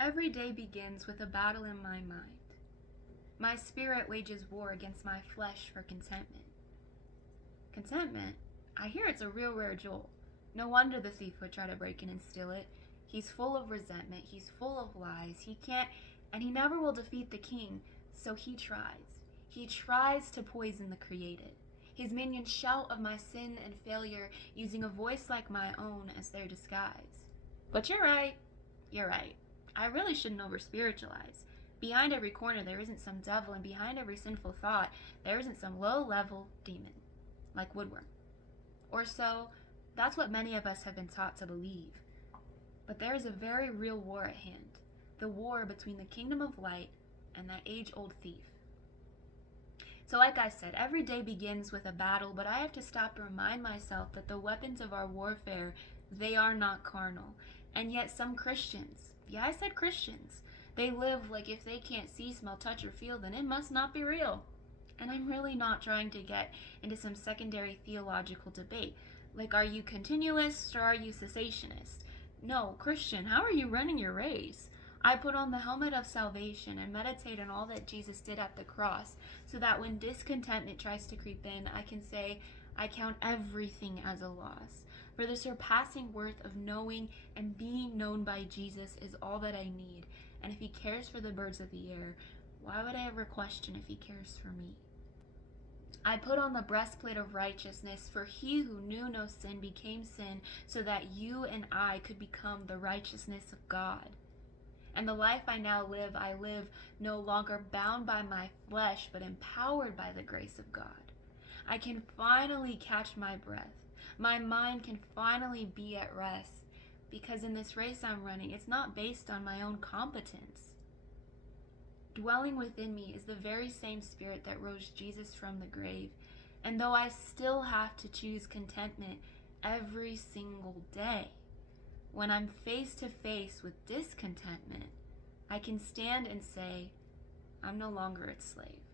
Every day begins with a battle in my mind. My spirit wages war against my flesh for contentment. Contentment? I hear it's a real rare jewel. No wonder the thief would try to break in and steal it. He's full of resentment, he's full of lies, he can't, and he never will defeat the king, so he tries. He tries to poison the created. His minions shout of my sin and failure, using a voice like my own as their disguise. But you're right. I really shouldn't over-spiritualize. Behind every corner there isn't some devil, and behind every sinful thought there isn't some low-level demon, like Woodworm. Or so, that's what many of us have been taught to believe. But there is a very real war at hand, the war between the kingdom of light and that age-old thief. So like I said, every day begins with a battle, but I have to stop and remind myself that the weapons of our warfare, they are not carnal. And yet some Christians, yeah, I said Christians, they live like if they can't see, smell, touch, or feel, then it must not be real. And I'm really not trying to get into some secondary theological debate, like are you continuist or are you cessationist? No, Christian, how are you running your race? I put on the helmet of salvation and meditate on all that Jesus did at the cross, so that when discontentment tries to creep in, I can say, I count everything as a loss. For the surpassing worth of knowing and being known by Jesus is all that I need. And if he cares for the birds of the air, why would I ever question if he cares for me? I put on the breastplate of righteousness, for he who knew no sin became sin, so that you and I could become the righteousness of God. And the life I now live, I live no longer bound by my flesh, but empowered by the grace of God. I can finally catch my breath. My mind can finally be at rest, because in this race I'm running, it's not based on my own competence. Dwelling within me is the very same spirit that rose Jesus from the grave. And though I still have to choose contentment every single day, when I'm face to face with discontentment, I can stand and say, I'm no longer its slave.